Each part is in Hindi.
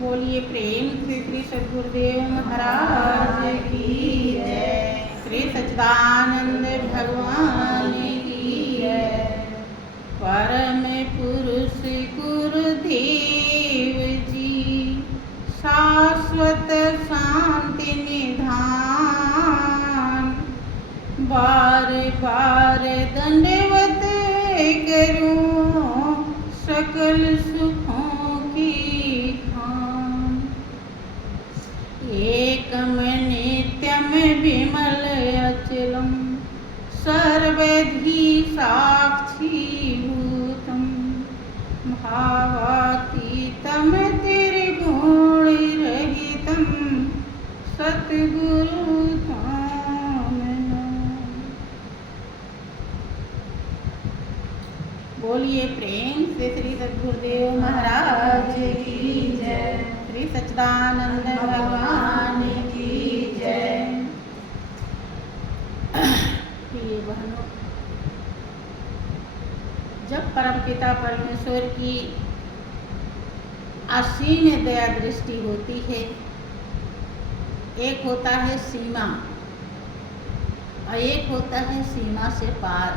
बोलिए प्रेम श्री श्री सद्गुरुदेव महाराज की जय। श्री सच्चिदानंद भगवान की जय। परम पुरुष गुरुदेव जी शाश्वत शांति निधान, बार बार दंडवत करूं सकल सुखों की खान। एकम नित्यम विमल अचलम सर्वधि साक्षीभूतम, भावातीतम त्रिगुण रहितम सतगुरु धाम नाम। बोलिए प्रेम से श्री सद्गुरुदेव महाराज की जय। श्री सच्चिदानंद भगवान की जय। प्रिय बहनों, जब परमपिता परमेश्वर की असीम दया दृष्टि होती है, एक होता है सीमा और एक होता है सीमा से पार,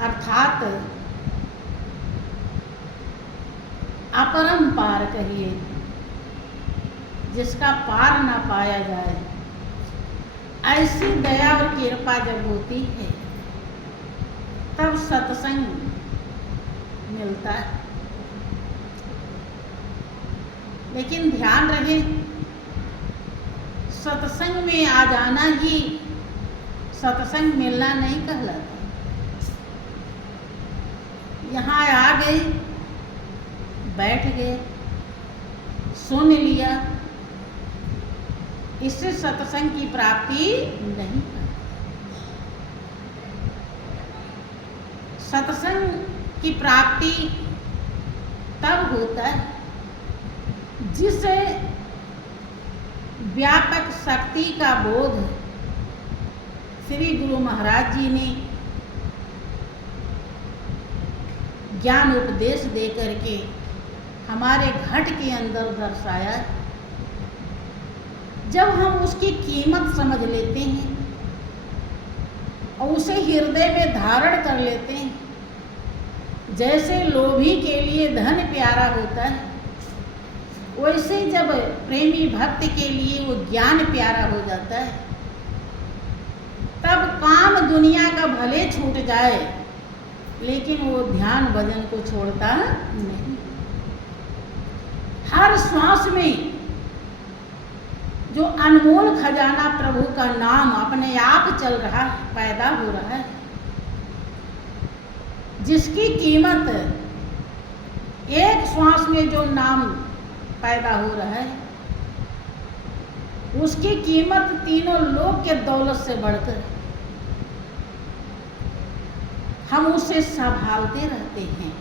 अर्थात अपरंपार कहिए, जिसका पार ना पाया जाए। ऐसी दया और कृपा जब होती है तब सत्संग मिलता है। लेकिन ध्यान रहे, सत्संग में आ जाना ही सत्संग मिलना नहीं कहलाता। यहाँ आ गए, बैठ गए, सुन लिया, इससे सत्संग की प्राप्ति नहीं है। सत्संग की प्राप्ति तब होता है जिसे व्यापक शक्ति का बोध श्री गुरु महाराज जी ने ज्ञान उपदेश दे करके हमारे घट के अंदर दर्शाया। जब हम उसकी कीमत समझ लेते हैं और उसे हृदय में धारण कर लेते हैं, जैसे लोभी के लिए धन प्यारा होता है, वैसे जब प्रेमी भक्त के लिए वो ज्ञान प्यारा हो जाता है, तब काम दुनिया का भले छूट जाए लेकिन वो ध्यान भजन को छोड़ता नहीं। हर श्वास में जो अनमोल खजाना प्रभु का नाम अपने आप चल रहा है, पैदा हो रहा है, जिसकी कीमत एक श्वास में जो नाम पैदा हो रहा है, उसकी कीमत तीनों लोक के दौलत से बढ़कर। हम उसे संभालते रहते हैं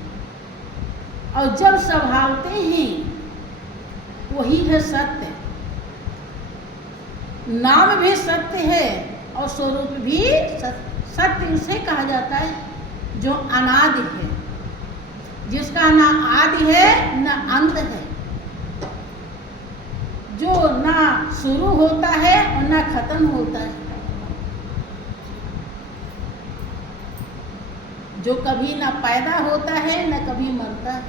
और जब संभालते हैं वही है सत्य। नाम भी सत्य है और स्वरूप भी सत्य। सत्य उसे कहा जाता है जो अनादि है, जिसका ना आदि है न अंत है, जो ना शुरू होता है और ना खत्म होता है, जो कभी ना पैदा होता है न कभी मरता है,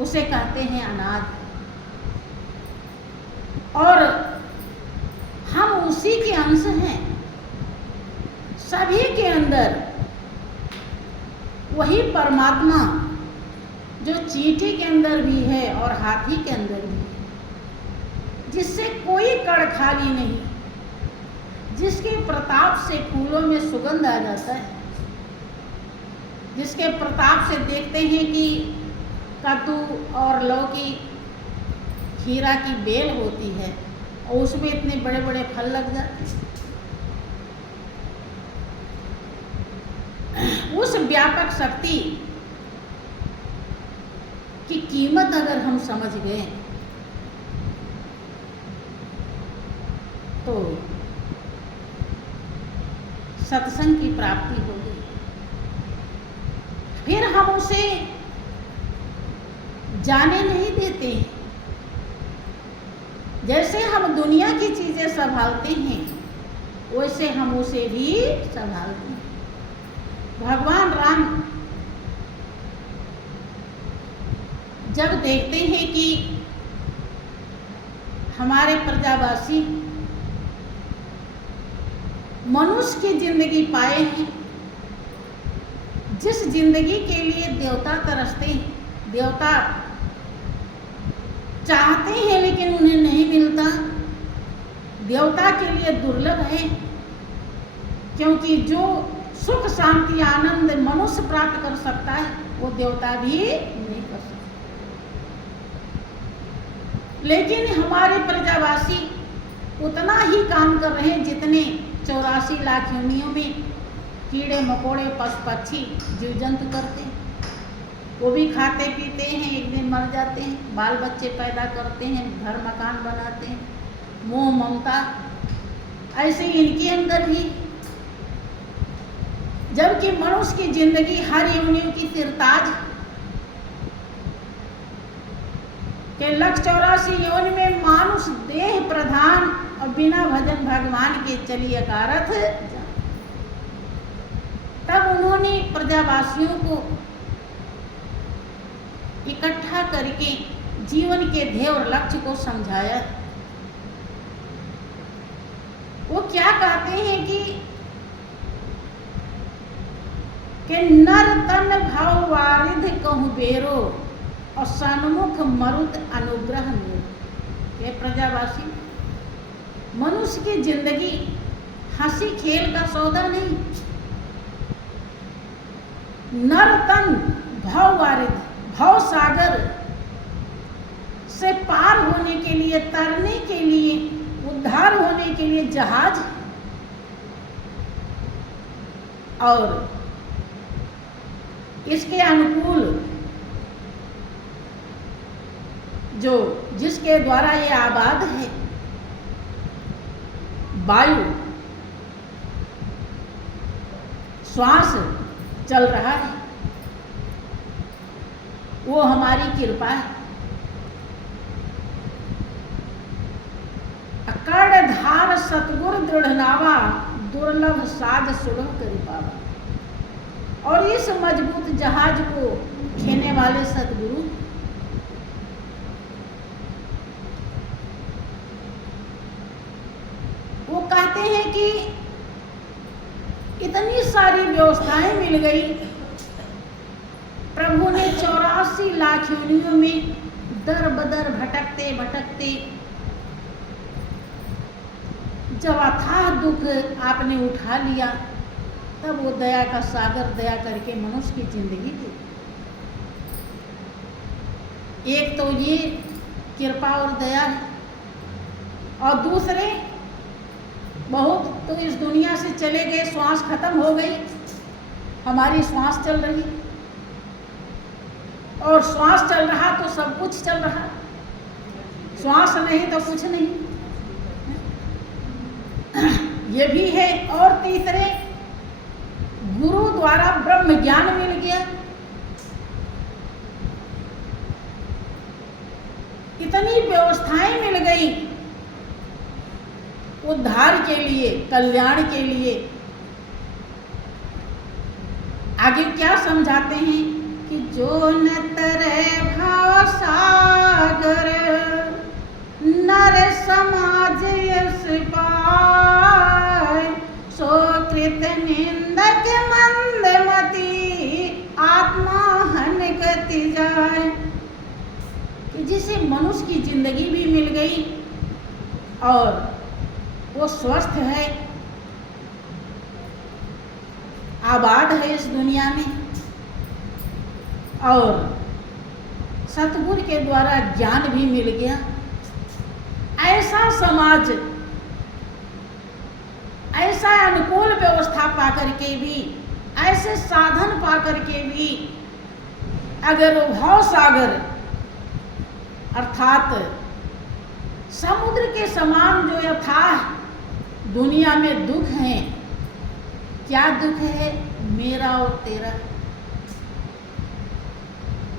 उसे कहते हैं अनादि। और हम उसी के अंश हैं। सभी के अंदर वही परमात्मा जो चींटी के अंदर भी है और हाथी के अंदर भी है, जिससे कोई कण खाली नहीं, जिसके प्रताप से फूलों में सुगंध आ जाता है, जिसके प्रताप से देखते हैं कि कद्दू और लौकी खीरा की बेल होती है और उसमें इतने बड़े बड़े फल लग जाते हैं। उस व्यापक शक्ति की कीमत अगर हम समझ गए तो सत्संग की प्राप्ति हो गई। फिर हम उसे जाने नहीं देते। जैसे हम दुनिया की चीजें संभालते हैं वैसे हम उसे भी संभालते हैं। भगवान राम जब देखते हैं कि हमारे प्रजावासी मनुष्य की जिंदगी पाए हैं, जिस जिंदगी के लिए देवता तरसते हैं, देवता चाहते हैं लेकिन उन्हें नहीं मिलता, देवता के लिए दुर्लभ है, क्योंकि जो सुख शांति आनंद मनुष्य प्राप्त कर सकता है वो देवता भी नहीं कर सकता। लेकिन हमारे प्रजावासी उतना ही काम कर रहे हैं जितने 84 लाख योनियों में कीड़े मकोड़े पशु पक्षी जीव जंतु करते हैं। वो भी खाते पीते हैं, एक दिन मर जाते हैं, बाल बच्चे पैदा करते हैं, घर मकान बनाते हैं, मोह ममता ऐसे इनके अंदर भी। जबकि मनुष्य की जिंदगी हर योनियों की तिरताज के 184 योनि में मानुष देह प्रधान और बिना भजन भगवान के चलिए कारथ। तब उन्होंने प्रजावासियों को इकट्ठा करके जीवन के ध्येय और लक्ष्य को समझाया। वो क्या कहते हैं कि नर तन भाव वारिध कहूँ बेरो और सन्मुख मरुत अनुग्रह नूर। ये प्रजावासी मनुष्य की जिंदगी हंसी खेल का सौदा नहीं। नर तन भाव वारिध, भाव सागर से पार होने के लिए, तरने के लिए, उद्धार होने के लिए जहाज, और इसके अनुकूल जो जिसके द्वारा ये आबाद है वायु, श्वास चल रहा है, वो हमारी कृपा है। अकड़ धार सतगुर दृढ़ नावा, दुर्लभ साध सुलभ करि पावा। और इस मजबूत जहाज को खेने वाले सतगुरु वो कहते हैं कि इतनी सारी व्यवस्थाएं मिल गई, प्रभु ने 84 लाख योनियों में दर बदर भटकते भटकते जब अथाह दुख आपने उठा लिया, तब वो दया का सागर दया करके मनुष्य की जिंदगी दी। एक तो ये कृपा और दया है, और दूसरे बहुत तो इस दुनिया से चले गए, श्वास खत्म हो गई, हमारी श्वास चल रही, और श्वास चल रहा तो सब कुछ चल रहा, श्वास नहीं तो कुछ नहीं, ये भी है। और तीसरे गुरु द्वारा ब्रह्म ज्ञान मिल गया। इतनी व्यवस्थाएं मिल गई उद्धार के लिए, कल्याण के लिए। आगे क्या समझाते हैं कि जो न तरे भाव सागर, नर समाज यश पाए, सो कृत निंदक मंदमती, आत्मा हन गति जाए। कि जिसे मनुष्य की जिंदगी भी मिल गई और वो स्वस्थ है, आबाद है इस दुनिया में, और सतगुरु के द्वारा ज्ञान भी मिल गया। ऐसा समाज, ऐसा अनुकूल व्यवस्था पाकर के भी, ऐसे साधन पाकर के भी, अगर वो भाव सागर अर्थात समुद्र के समान जो यथाह दुनिया में दुख है, क्या दुख है? मेरा और तेरा।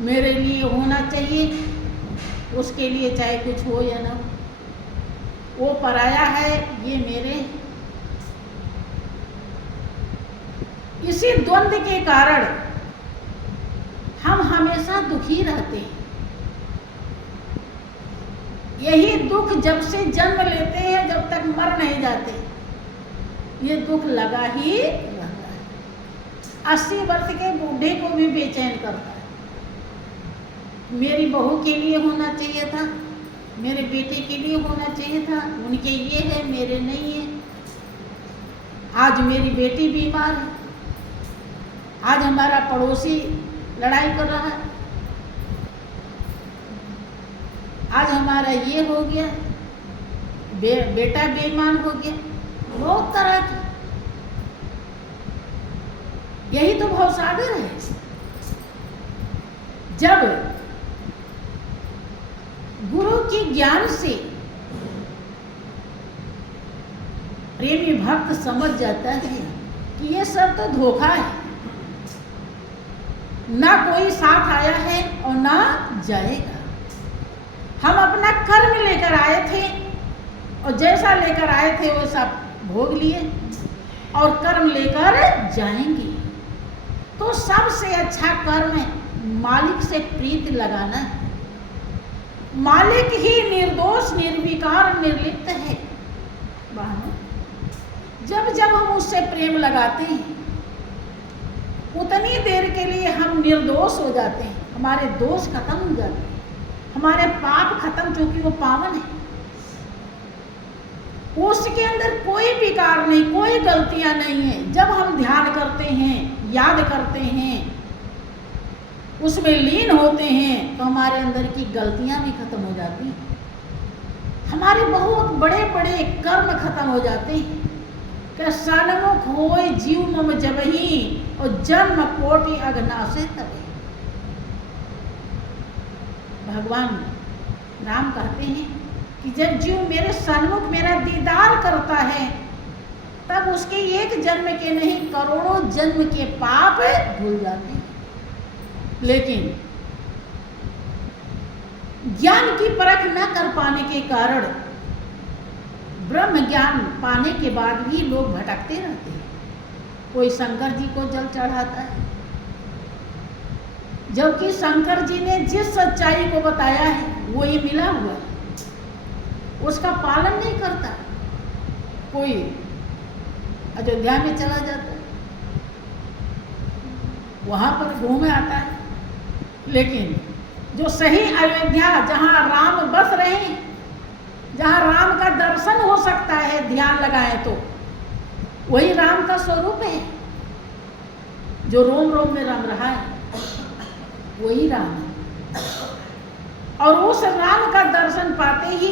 मेरे लिए होना चाहिए, उसके लिए चाहे कुछ हो या ना हो। वो पराया है, ये मेरे। इसी द्वंद्व के कारण हम हमेशा दुखी रहते हैं। यही दुख जब से जन्म लेते हैं, जब तक मर नहीं जाते, ये दुख लगा ही रहता है। 80 वर्ष के बूढ़े को भी बेचैन करता है। मेरी बहू के लिए होना चाहिए था, मेरे बेटे के लिए होना चाहिए था, उनके ये है, मेरे नहीं है। आज मेरी बेटी बीमार है, आज हमारा पड़ोसी लड़ाई कर रहा है, आज हमारा ये हो गया, बेटा बेईमान हो गया, बहुत तरह की। यही तो भवसागर है। जब गुरु के ज्ञान से प्रेमी भक्त समझ जाता है कि ये सब तो धोखा है, ना कोई साथ आया है और ना जाएगा। हम अपना कर्म लेकर आए थे और जैसा लेकर आए थे वैसा भोग लिए और कर्म लेकर जाएंगे। तो सबसे अच्छा कर्म मालिक से प्रीति लगाना है। मालिक ही निर्दोष, निर्विकार, निर्लिप्त है। जब जब हम उससे प्रेम लगाते हैं, उतनी देर के लिए हम निर्दोष हो जाते हैं, हमारे दोष खत्म हो जाते हैं, हमारे पाप खत्म, क्योंकि वो पावन है। उसके अंदर कोई विकार नहीं, कोई गलतियां नहीं है। जब हम ध्यान करते हैं, याद करते हैं, उसमें लीन होते हैं, तो हमारे अंदर की गलतियां भी खत्म हो जाती हैं। हमारे बहुत बड़े बड़े कर्म खत्म हो जाते हैं। कि सन्मुख होय जीव मम जबहि और जन्म कोटि अघनासे तबहि। भगवान राम कहते हैं कि जब जीव मेरे सन्मुख मेरा दीदार करता है, तब उसके एक जन्म के नहीं, करोड़ों जन्म के पाप भूल जाते हैं। लेकिन ज्ञान की परख न कर पाने के कारण, ब्रह्म ज्ञान पाने के बाद भी लोग भटकते रहते हैं। कोई शंकर जी को जल चढ़ाता है, जबकि शंकर जी ने जिस सच्चाई को बताया है वो ये मिला हुआ है, उसका पालन नहीं करता। कोई अयोध्या में चला जाता है, वहां पर घूमे आता है, लेकिन जो सही अयोध्या, जहां राम बस रहे, जहां राम का दर्शन हो सकता है ध्यान लगाए तो, वही राम का स्वरूप है। जो रोम रोम में रम रहा है वही राम है। और उस राम का दर्शन पाते ही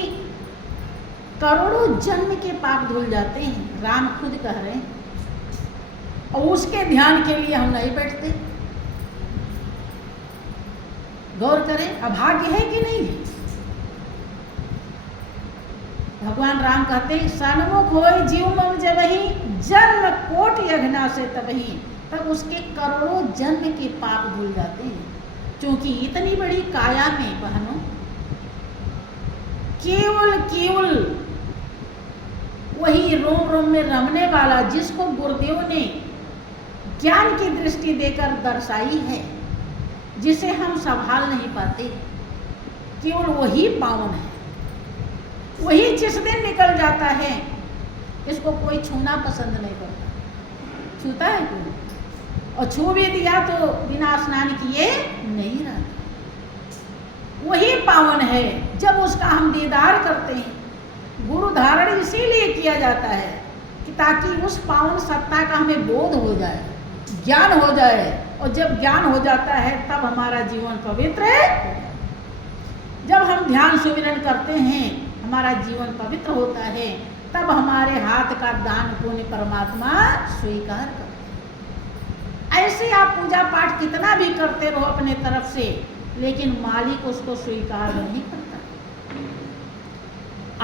करोड़ों जन्म के पाप धुल जाते हैं। राम खुद कह रहे हैं, और उसके ध्यान के लिए हम नहीं बैठते। गौर करें, अभाग्य है कि नहीं है। भगवान राम कहते हैं, सन्मुख होय जीव मम जबहि जन्म कोटि अघनासे तबहि। तब उसके करोड़ों जन्म के पाप भूल जाते हैं। क्योंकि इतनी बड़ी काया में बहनों, केवल वही रोम रोम में रमने वाला, जिसको गुरुदेव ने ज्ञान की दृष्टि देकर दर्शाई है, जिसे हम संभाल नहीं पाते, केवल वही पावन है। वही जिस दिन निकल जाता है, इसको कोई छूना पसंद नहीं करता। छूता है कोई? और छू भी दिया तो बिना स्नान किए नहीं रहता। वही पावन है। जब उसका हम दीदार करते हैं, गुरु धारण इसीलिए किया जाता है कि ताकि उस पावन सत्ता का हमें बोध हो जाए, ज्ञान हो जाए। और जब ज्ञान हो जाता है तब हमारा जीवन पवित्र है। जब हम ध्यान सुमिरन करते हैं, हमारा जीवन पवित्र होता है, तब हमारे हाथ का दान पुण्य परमात्मा स्वीकार करता है। ऐसे आप पूजा पाठ कितना भी करते रहो अपने तरफ से, लेकिन मालिक उसको स्वीकार नहीं करता।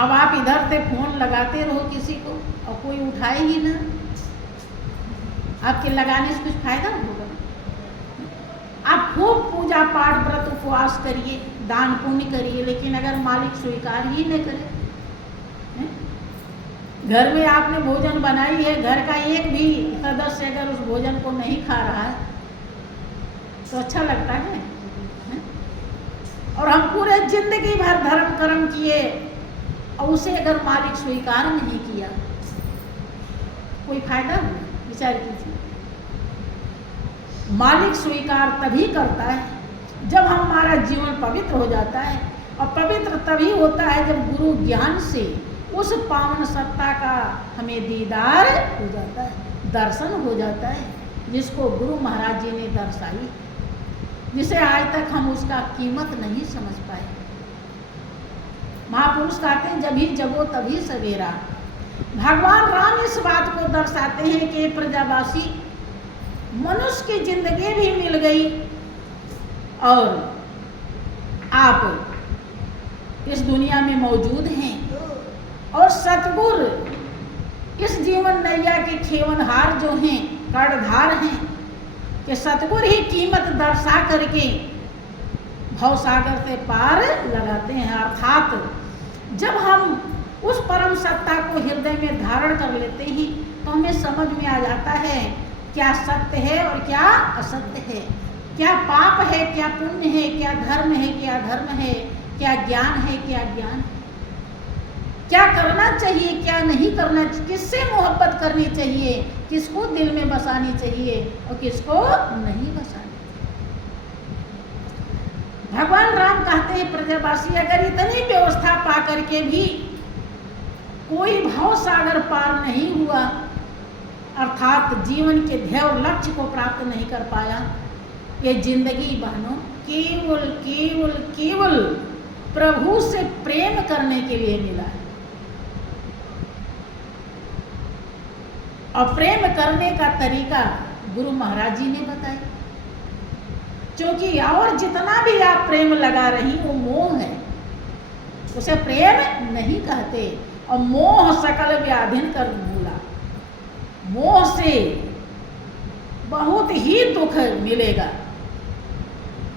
अब आप इधर से फोन लगाते रहो किसी को और कोई उठाए ही ना, आपके लगाने से कुछ फायदा होगा? आप खूब पूजा पाठ व्रत उपवास करिए, दान पुण्य करिए, लेकिन अगर मालिक स्वीकार ही न करे, घर में आपने भोजन बनाई है, घर का एक भी सदस्य अगर उस भोजन को नहीं खा रहा है तो अच्छा लगता है? और हम पूरे जिंदगी भर धर्म कर्म किए और उसे अगर मालिक स्वीकार नहीं किया, कोई फायदा हुआ? विचार कीजिए। मालिक स्वीकार तभी करता है जब हमारा जीवन पवित्र हो जाता है, और पवित्र तभी होता है जब गुरु ज्ञान से उस पावन सत्ता का हमें दीदार हो जाता है, दर्शन हो जाता है, जिसको गुरु महाराज जी ने दर्शाई, जिसे आज तक हम उसका कीमत नहीं समझ पाए। महापुरुष कहते हैं जब ही जगो तभी सवेरा। भगवान राम इस बात को दर्शाते हैं कि प्रजावासी, मनुष्य की जिंदगी भी मिल गई और आप इस दुनिया में मौजूद हैं, और सतगुरु इस जीवन नैया के खेवनहार जो हैं, कर्णधार हैं, कि सतगुरु ही कीमत दर्शा करके भवसागर से पार लगाते हैं। अर्थात जब हम उस परम सत्ता को हृदय में धारण कर लेते हैं तो हमें समझ में आ जाता है क्या सत्य है और क्या असत्य है, क्या पाप है क्या पुण्य है, क्या धर्म है क्या अधर्म है, क्या ज्ञान है क्या ज्ञान है, क्या करना चाहिए क्या नहीं करना चाहिए, किससे मोहब्बत करनी चाहिए, किसको दिल में बसानी चाहिए और किसको नहीं बसानी। भगवान राम कहते हैं प्रजावासी अगर इतनी व्यवस्था पा करके भी कोई भव सागर पार नहीं हुआ, अर्थात जीवन के ध्येय और लक्ष्य को प्राप्त नहीं कर पाया, ये जिंदगी बहनों केवल केवल केवल प्रभु से प्रेम करने के लिए मिला है। और प्रेम करने का तरीका गुरु महाराज जी ने बताया, क्योंकि और जितना भी आप प्रेम लगा रही वो मोह है, उसे प्रेम नहीं कहते। और मोह सकल व्याधिन कर मूला, मोह से बहुत ही दुख मिलेगा,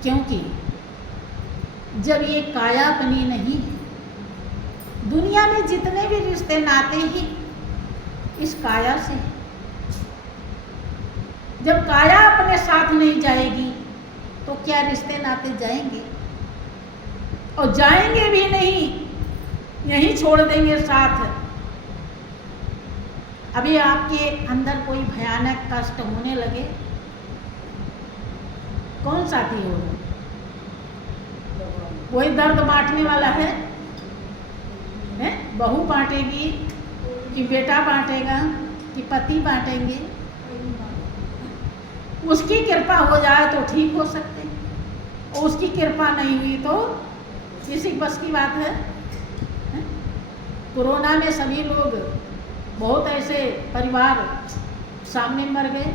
क्योंकि जब ये कायापनी नहीं है। दुनिया में जितने भी रिश्ते नाते हैं इस काया से, जब काया अपने साथ नहीं जाएगी तो क्या रिश्ते नाते जाएंगे? और जाएंगे भी नहीं, यहीं छोड़ देंगे साथ। अभी आपके अंदर कोई भयानक कष्ट होने लगे, कौन साथी होगा? कोई दर्द बांटने वाला है? बहू बांटेगी कि बेटा बांटेगा कि पति बांटेंगे? उसकी कृपा हो जाए तो ठीक हो सकते, और उसकी कृपा नहीं हुई तो किसी बस की बात है? कोरोना में सभी लोग, बहुत ऐसे परिवार सामने मर गए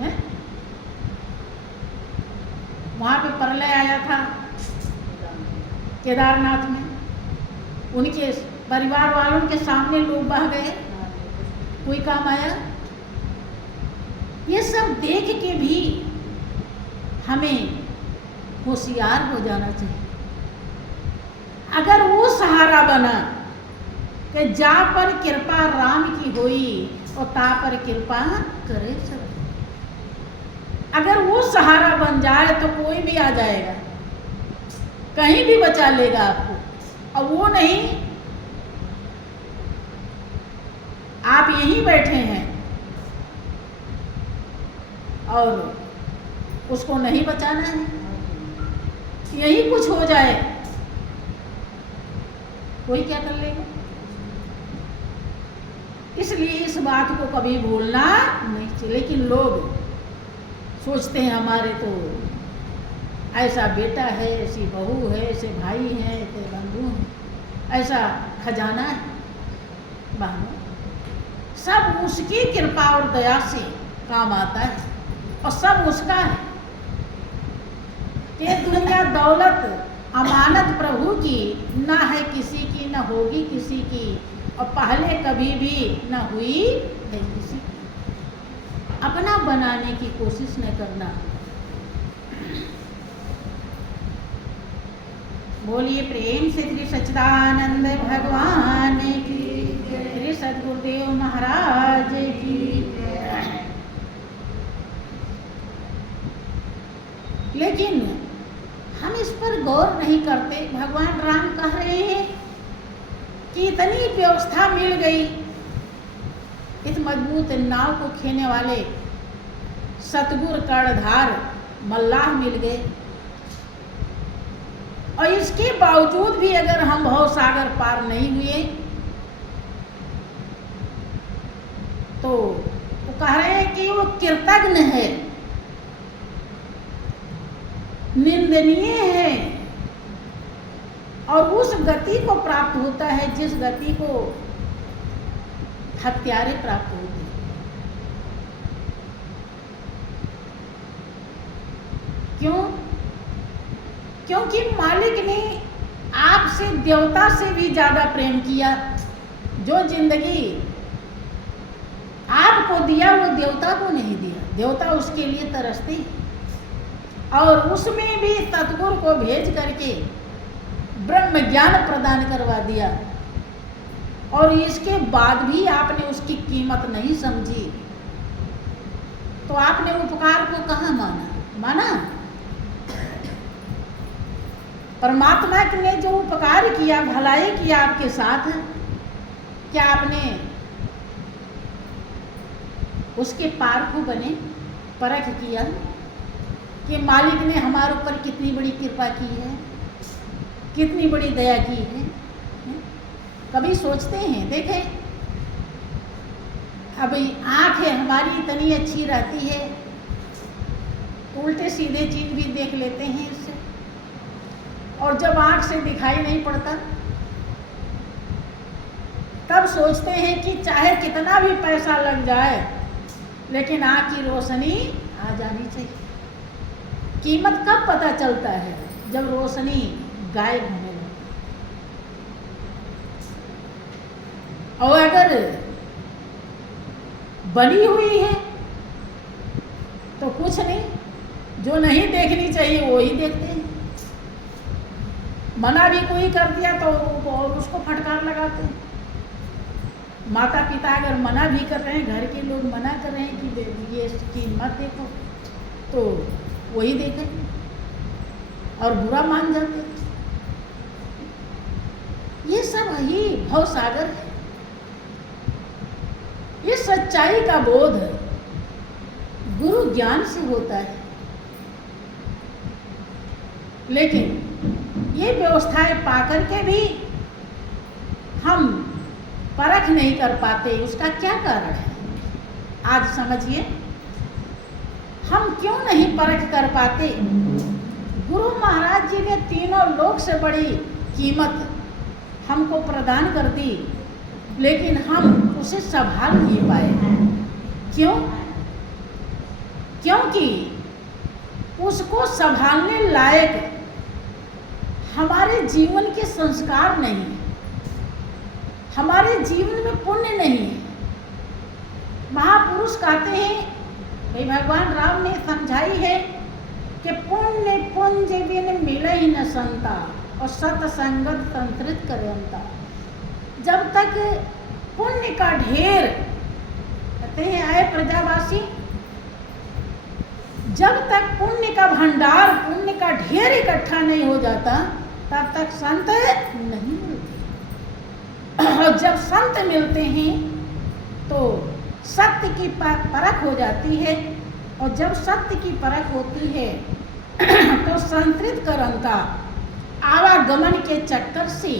हैं। वहाँ पे प्रलय आया था केदारनाथ में, उनके परिवार वालों के सामने लोग बह गए, कोई काम आया? ये सब देख के भी हमें होशियार हो जाना चाहिए। अगर वो सहारा बना कि जा पर कृपा राम की होई और ता पर कृपा करे सब, अगर वो सहारा बन जाए तो कोई भी आ जाएगा, कहीं भी बचा लेगा आपको। और वो नहीं, आप यहीं बैठे हैं और उसको नहीं बचाना है, यही कुछ हो जाए, कोई क्या कर लेगा? इसलिए इस बात को कभी भूलना नहीं चाहिए। लेकिन लोग सोचते हैं हमारे तो ऐसा बेटा है, ऐसी बहू है, ऐसे भाई हैं, ऐसे बंधु हैं, ऐसा खजाना है। बहनों, सब उसकी कृपा और दया से काम आता है, और सब उसका है। ये दुनिया दौलत अमानत प्रभु की, ना है किसी की, ना होगी किसी की, और पहले कभी भी ना हुई है किसी की। अपना बनाने की कोशिश न करना। बोलिए प्रेम से श्री सच्चिदानंद भगवान की, श्री सद्गुरुदेव महाराज की। लेकिन हम इस पर गौर नहीं करते। भगवान राम कह रहे हैं कि इतनी व्यवस्था मिल गई, इस मजबूत नाव को खेने वाले सतगुर कर्णधार मल्लाह मिल गए, और इसके बावजूद भी अगर हम भव सागर पार नहीं हुए तो वो कह रहे हैं कि वो कृतज्ञ है, निंदनीय है, और उस गति को प्राप्त होता है जिस गति को हत्यारे प्राप्त होते हैं। क्यों? क्योंकि मालिक ने आपसे देवता से भी ज्यादा प्रेम किया। जो जिंदगी आपको दिया वो देवता को नहीं दिया, देवता उसके लिए तरसते, और उसमें भी सतगुरु को भेज करके ब्रह्म ज्ञान प्रदान करवा दिया, और इसके बाद भी आपने उसकी कीमत नहीं समझी, तो आपने उपकार को कहाँ माना? परमात्मा ने जो उपकार किया, भलाई किया आपके साथ, क्या आपने उसके पारखू बने, परख किया कि मालिक ने हमारे ऊपर कितनी बड़ी कृपा की है, कितनी बड़ी दया की है? कभी सोचते हैं? देखें, अभी आँख है हमारी इतनी अच्छी रहती है, उल्टे सीधे चीज भी देख लेते हैं इससे, और जब आँख से दिखाई नहीं पड़ता तब सोचते हैं कि चाहे कितना भी पैसा लग जाए लेकिन आँख की रोशनी आ जानी चाहिए। कीमत कब पता चलता है? जब रोशनी गायब होने लगती। और अगर बनी हुई है तो कुछ नहीं, जो नहीं देखनी चाहिए वो ही देखते हैं। मना भी कोई कर दिया तो उसको फटकार लगाते हैं। माता पिता अगर मना भी कर रहे हैं, घर के लोग मना कर रहे हैं कि ये इसकी मत देखो, तो वही देखें और बुरा मान जाते हैं। ये सब ही भव सागर है। ये सच्चाई का बोध गुरु ज्ञान से होता है, लेकिन ये व्यवस्थाएं पाकर के भी हम परख नहीं कर पाते। उसका क्या कारण है? आज समझिए, हम क्यों नहीं परख कर पाते? गुरु महाराज जी ने तीनों लोक से बड़ी कीमत हमको प्रदान कर दी, लेकिन हम उसे संभाल नहीं पाए। क्यों? क्योंकि उसको संभालने लायक हमारे जीवन के संस्कार नहीं, हमारे जीवन में पुण्य नहीं है। महापुरुष कहते हैं, भाई भगवान राम ने समझाई है कि पुण्य पुंज बिन मिले ही न संता, और सत्संगत संतृत करंता। जब तक पुण्य का ढेर, कहते हैं आए प्रजावासी, जब तक पुण्य का भंडार, पुण्य का ढेर इकट्ठा नहीं हो जाता तब तक संत नहीं मिलते। और जब संत मिलते हैं तो सत्य की परख हो जाती है, और जब सत्य की परख होती है तो संतृत करंता, आवागमन के चक्कर से,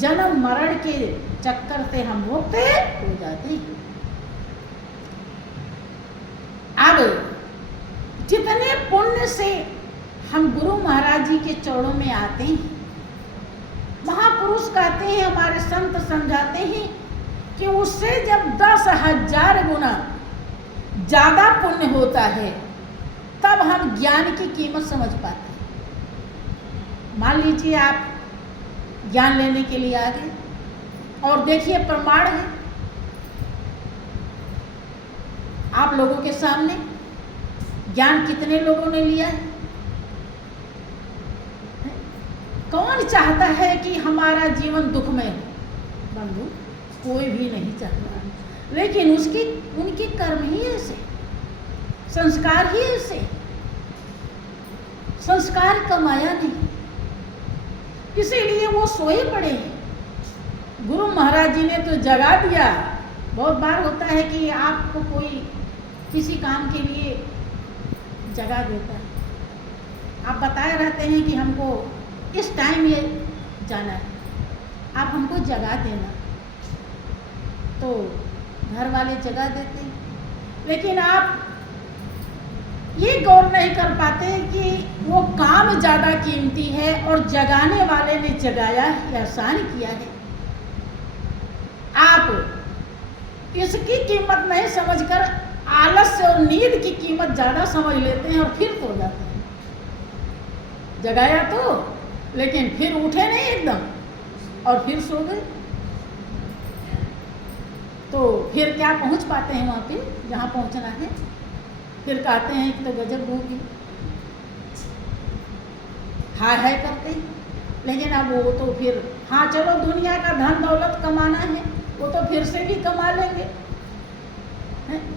जन्म मरण के चक्कर से हम मुक्त हो जाते हैं। अब जितने पुण्य से हम गुरु महाराज जी के चरणों में आते हैं, महापुरुष कहते हैं, हमारे संत समझाते हैं कि उससे जब 10,000 गुना ज्यादा पुण्य होता है तब हम ज्ञान की कीमत समझ पाते हैं। मान लीजिए आप ज्ञान लेने के लिए आ गए, और देखिए प्रमाण है आप लोगों के सामने ज्ञान कितने लोगों ने लिया है? कौन चाहता है कि हमारा जीवन दुखमय हो? बंधु, कोई भी नहीं चाहता, लेकिन उनके कर्म ही ऐसे, संस्कार ही ऐसे, संस्कार कमाया नहीं, इसीलिए वो सोए पड़े हैं। गुरु महाराज जी ने तो जगा दिया। बहुत बार होता है कि आपको कोई किसी काम के लिए जगा देता है, आप बताए रहते हैं कि हमको इस टाइम ये जाना है, आप हमको जगा देना, तो घर वाले जगा देते हैं। लेकिन आप ये गौर नहीं कर पाते कि वो काम ज़्यादा कीमती है और जगाने वाले ने जगाया है, आसान किया है। आप इसकी कीमत नहीं समझकर आलस्य और नींद की कीमत ज़्यादा समझ लेते हैं और फिर सो जाते हैं। जगाया तो, लेकिन फिर उठे नहीं एकदम और फिर सो गए, तो फिर क्या पहुंच पाते हैं वहाँ पे जहाँ पहुँचना है? फिर कहते हैं कि तो गजब होगी, हाय हाय करते हैं। लेकिन अब वो तो फिर हाँ चलो दुनिया का धन दौलत कमाना है, वो तो फिर से भी कमा लेंगे,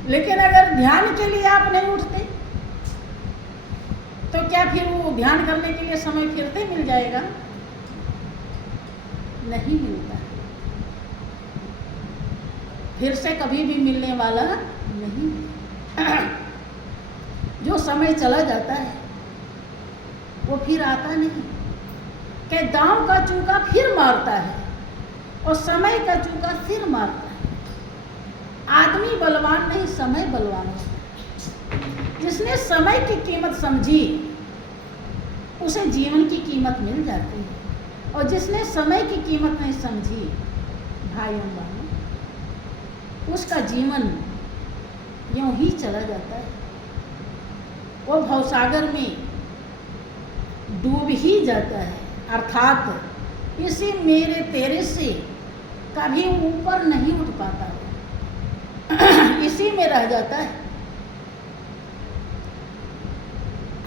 लेकिन अगर ध्यान के लिए आप नहीं उठते तो क्या फिर वो ध्यान करने के लिए समय फिर से मिल जाएगा? नहीं मिलता, फिर से कभी भी मिलने वाला नहीं। जो समय चला जाता है वो फिर आता नहीं, कि दांव का चूका फिर मारता है और समय का चूका फिर मारता है। आदमी बलवान नहीं, समय बलवान है। जिसने समय की कीमत समझी उसे जीवन की कीमत मिल जाती है, और जिसने समय की कीमत नहीं समझी, भाइयों बहनों, उसका जीवन यूं ही चला जाता है, वो भवसागर में डूब ही जाता है। अर्थात इसी मेरे तेरे से कभी ऊपर नहीं उठ पाता, इसी में रह जाता है।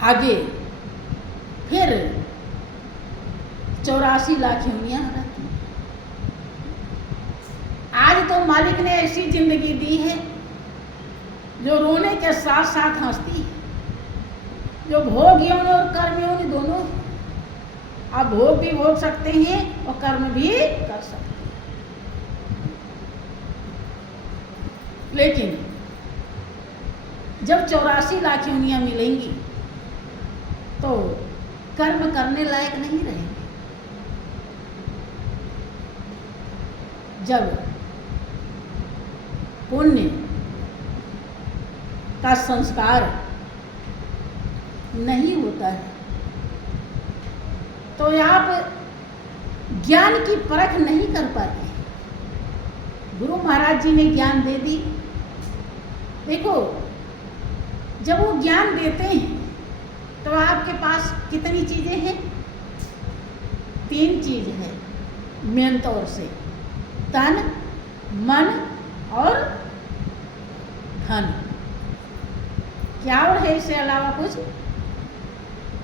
आगे फिर 84 लाख योनियां रहती हैं। आज तो मालिक ने ऐसी जिंदगी दी है जो रोने के साथ साथ हंसती है, जो भोग योनि और कर्म योनि दोनों है। आप भोग भी भोग सकते हैं और कर्म भी कर सकते हैं, लेकिन जब 84 लाख योनियां मिलेंगी तो कर्म करने लायक नहीं रहेंगे। जब पुण्य का संस्कार नहीं होता है तो आप ज्ञान की परख नहीं कर पाते। गुरु महाराज जी ने ज्ञान दे दी। देखो, जब वो ज्ञान देते हैं तो आपके पास कितनी चीजें हैं? 3 चीज है मेन तौर से, तन, मन और धन। क्या और है इससे अलावा कुछ?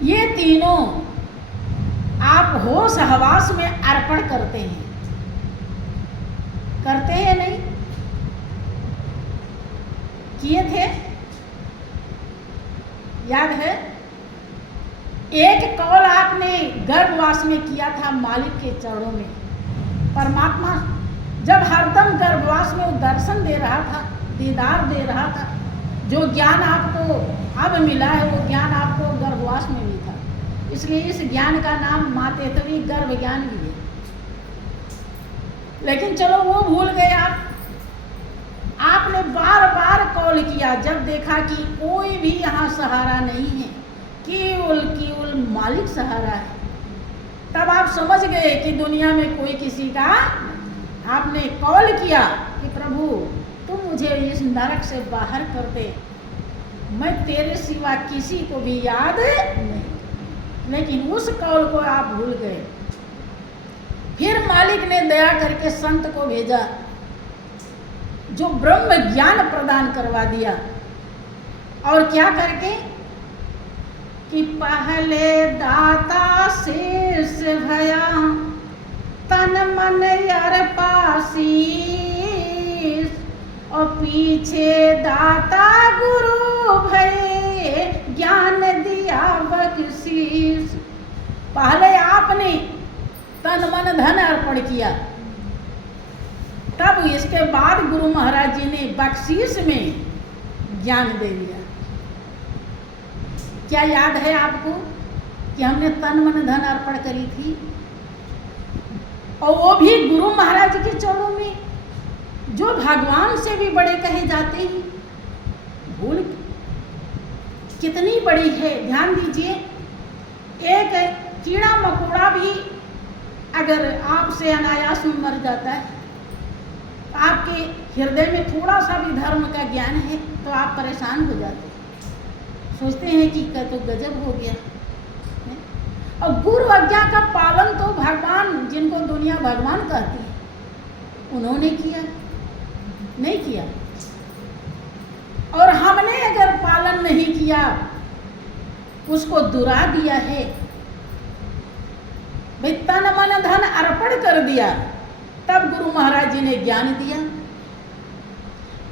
ये तीनों आप होश हवास में अर्पण करते हैं, करते हैं नहीं? किए थे, याद है? एक कौल आपने गर्भवास में किया था मालिक के चरणों में। परमात्मा जब हरदम गर्भवास में वो दर्शन दे रहा था, दीदार दे रहा था, जो ज्ञान आपको अब मिला है वो ज्ञान आपको गर्भवास में भी था। इसलिए इस ज्ञान का नाम मातेतवी गर्भ ज्ञान भी है। लेकिन चलो वो भूल गए आप। आपने बार बार कॉल किया, जब देखा कि कोई भी यहाँ सहारा नहीं है, केवल मालिक सहारा है, तब आप समझ गए कि दुनिया में कोई किसी का। आपने कॉल किया कि प्रभु तुम मुझे इस नरक से बाहर कर दे, मैं तेरे सिवा किसी को भी याद नहीं। लेकिन उस कॉल को आप भूल गए। फिर मालिक ने दया करके संत को भेजा जो ब्रह्म ज्ञान प्रदान करवा दिया। और क्या करके कि पहले दाता शेष भया तन मन अर्पाशीष, और पीछे दाता गुरु भये ज्ञान दिया बख्शीश। पहले आपने तन मन धन अर्पण किया, तब इसके बाद गुरु महाराज जी ने बख्शीश में ज्ञान दे दिया। क्या याद है आपको कि हमने तन मन धन अर्पण करी थी, और वो भी गुरु महाराज के चरणों में, जो भगवान से भी बड़े कहे जाते हैं। भूल कितनी बड़ी है, ध्यान दीजिए। एक कीड़ा मकोड़ा भी अगर आपसे अनायास में मर जाता है, आपके हृदय में थोड़ा सा भी धर्म का ज्ञान है तो आप परेशान हो जाते हैं, सोचते हैं कि क्या तो गजब हो गया। और गुरु आज्ञा का पालन तो भगवान, जिनको दुनिया भगवान कहती है, उन्होंने किया, नहीं किया। और हमने अगर पालन नहीं किया, उसको दुरा दिया है, भाई तन मन धन अर्पण कर दिया, तब गुरु महाराज जी ने ज्ञान दिया।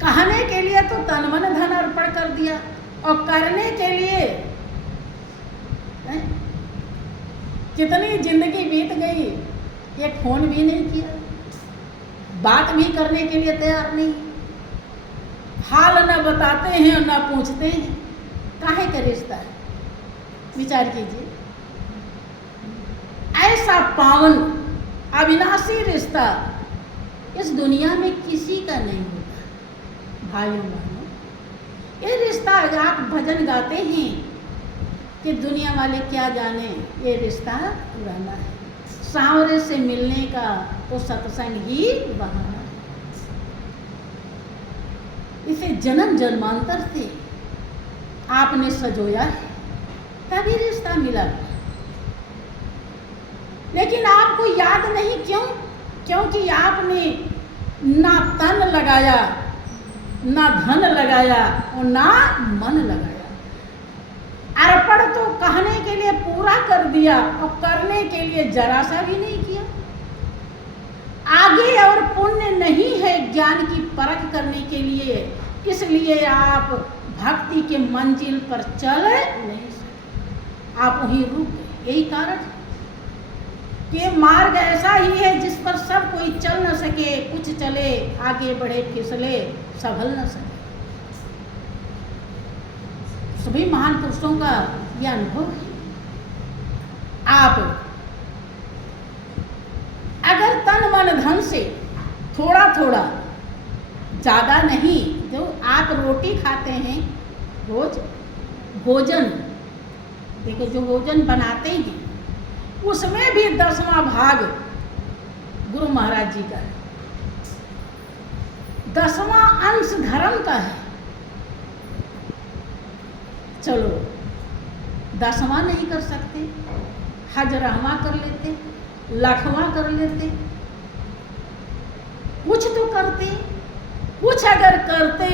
कहने के लिए तो तन मन धन अर्पण कर दिया, और करने के लिए कितनी जिंदगी बीत गई, एक फोन भी नहीं किया, बात भी करने के लिए तैयार नहीं, हाल न बताते हैं न पूछते हैं। काहे का रिश्ता है, विचार कीजिए। ऐसा पावन अविनाशी रिश्ता इस दुनिया में किसी का नहीं होता। भाइयों बहनों, ये रिश्ता, आप भजन गाते हैं कि दुनिया वाले क्या जाने, ये रिश्ता पुराना है। सांवरे से मिलने का तो सत्संग ही बहाना है। इसे जन्म जन्मांतर से आपने सजोया है, तभी रिश्ता मिला। लेकिन आपको याद नहीं, क्यों? क्योंकि आपने ना तन लगाया, ना धन लगाया, और ना मन लगाया। अर्पण तो कहने के लिए पूरा कर दिया, और करने के लिए जरा सा भी नहीं किया। आगे और पुण्य नहीं है ज्ञान की परख करने के लिए, इसलिए आप भक्ति के मंजिल पर चल नहीं सकते, आप वहीं रुक गए। यही कारण है कि मार्ग ऐसा ही है जिस पर सब कोई चल न सके, कुछ चले आगे बढ़े फिसले संभल न सके। सभी महान पुरुषों का यह अनुभव है। आप अगर तन मन धन से थोड़ा थोड़ा, ज़्यादा नहीं, जो आप रोटी खाते हैं रोज, भोजन देखो जो भोजन बनाते हैं उसमें भी 10वां भाग गुरु महाराज जी का है, 10वां अंश धर्म का है। चलो 10वां नहीं कर सकते, हजरहवां कर लेते, लाखवां कर लेते, कुछ तो करते। कुछ अगर करते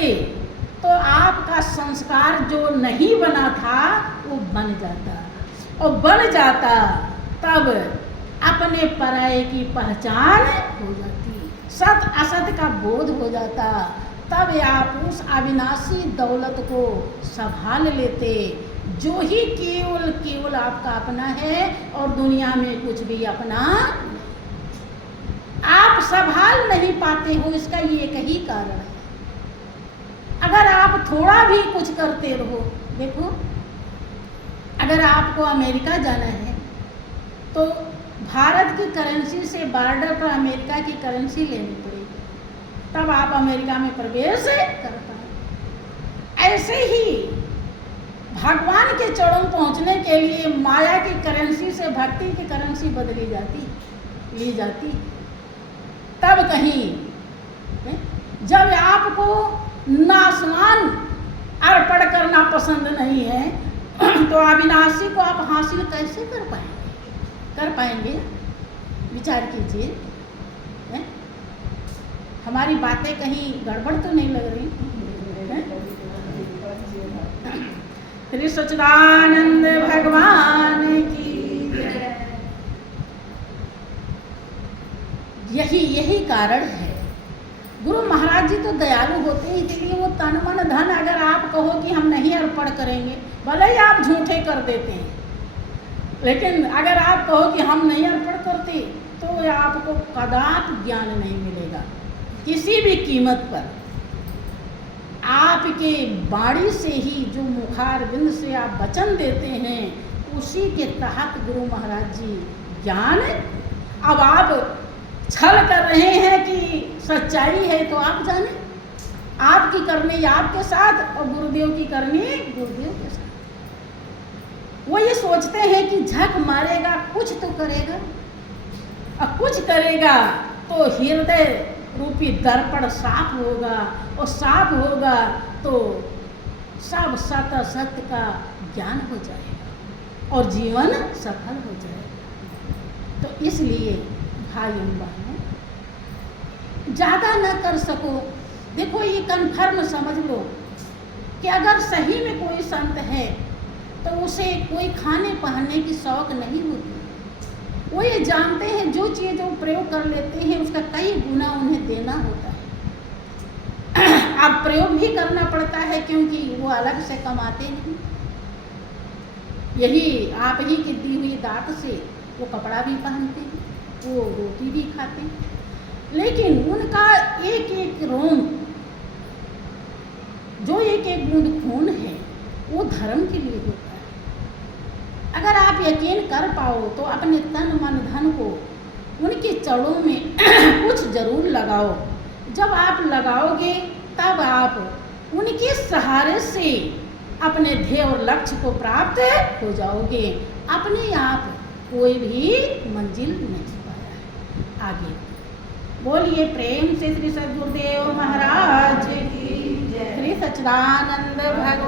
तो आपका संस्कार जो नहीं बना था वो बन जाता, और बन जाता तब अपने पराये की पहचान हो जाती, सत असत का बोध हो जाता, तब आप उस अविनाशी दौलत को संभाल लेते जो ही केवल केवल आपका अपना है, और दुनिया में कुछ भी अपना आप संभाल नहीं पाते हो। इसका ये एक ही कारण है। अगर आप थोड़ा भी कुछ करते रहो, देखो अगर आपको अमेरिका जाना है तो भारत की करेंसी से बॉर्डर पर अमेरिका की करेंसी लेनी पड़ेगी, तब आप अमेरिका में प्रवेश कर पाए। ऐसे ही भगवान के चरण पहुंचने के लिए माया की करेंसी से भक्ति की करेंसी बदली जाती, ली जाती। तब कहीं जब आपको नासवान अर्पण करना पसंद नहीं है तो अविनाशी को आप हासिल कैसे कर पाएंगे? विचार कीजिए। हमारी बातें कहीं गड़बड़ तो नहीं लग रही हैं? श्री सच्चिदानंद भगवान की जय। यही कारण है। गुरु महाराज जी तो दयालु होते हैं, इसलिए वो तन मन धन अगर आप कहो कि हम नहीं अर्पण करेंगे, भले ही आप झूठे कर देते हैं, लेकिन अगर आप कहो कि हम नहीं अर्पण करते तो आपको कदापि ज्ञान नहीं मिलेगा किसी भी कीमत पर। आपके वाणी से ही जो मुखारविंद से आप वचन देते हैं उसी के तहत गुरु महाराज जी ज्ञान। अब आप छल कर रहे हैं कि सच्चाई है तो आप जाने, आपकी करनी आपके साथ और गुरुदेव की करनी गुरुदेव के साथ। वो ये सोचते हैं कि झक मारेगा कुछ तो करेगा, और कुछ करेगा तो हृदय रूपी दर्पण साफ होगा, और साफ होगा तो सब सत्य का ज्ञान हो जाएगा और जीवन सफल हो जाएगा। तो इसलिए भाइयों बहनों, ज़्यादा न कर सको, देखो ये कन्फर्म समझ लो कि अगर सही में कोई संत है तो उसे कोई खाने पहनने की शौक नहीं होती। वो ये जानते हैं जो चीज़ वो प्रयोग कर लेते हैं उसका कई गुना उन्हें देना होता है। अब प्रयोग भी करना पड़ता है क्योंकि वो अलग से कमाते नहीं। यही आप ही की दी हुई दात से वो कपड़ा भी पहनते हैं, वो रोटी भी खाते हैं, लेकिन उनका एक एक रोम, जो एक एक बूंद खून है वो धर्म के लिए होता है। अगर आप यकीन कर पाओ तो अपने तन मन धन को उनके चरणों में कुछ जरूर लगाओ। जब आप लगाओगे तब आप उनके सहारे से अपने ध्येय और लक्ष्य को प्राप्त हो जाओगे। अपने आप कोई भी मंजिल नहीं पाया है। आगे बोलिए प्रेम से श्री सद्गुरुदेव महाराज की जय। श्री सच्चिदानंद भगवान